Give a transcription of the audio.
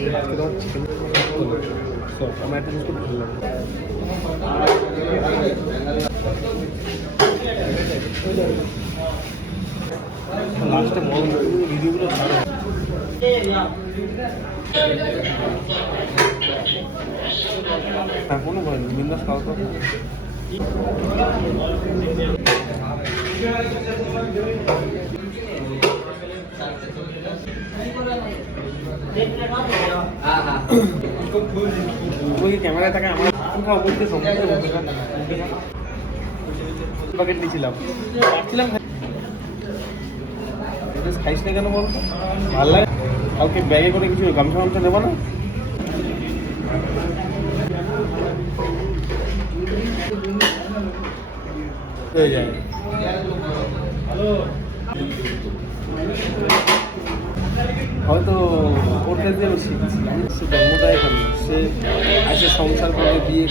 আজকে তোমার চিকেন আমার একটা জিনিস খুব ভালো লাগে। লাস্টে মল ভিডিওগুলো ভালো কোনো বলেন বিন্দাস খাওয়া তো ক্যামেরায় থাকে আমার খাওয়া বলতে প্যাকেট দিয়েছিলাম পাচ্ছিলাম খাইস না কেন বলতো ভালো লাগে কাউকে ব্যাগে করে কিছু গামছা গামছা দেবো না হয়ে যায় হয়তো ওর কাছে আমি শিখেছি সে জন্মটাই এখানে সে আসে সংসার করে বিয়ে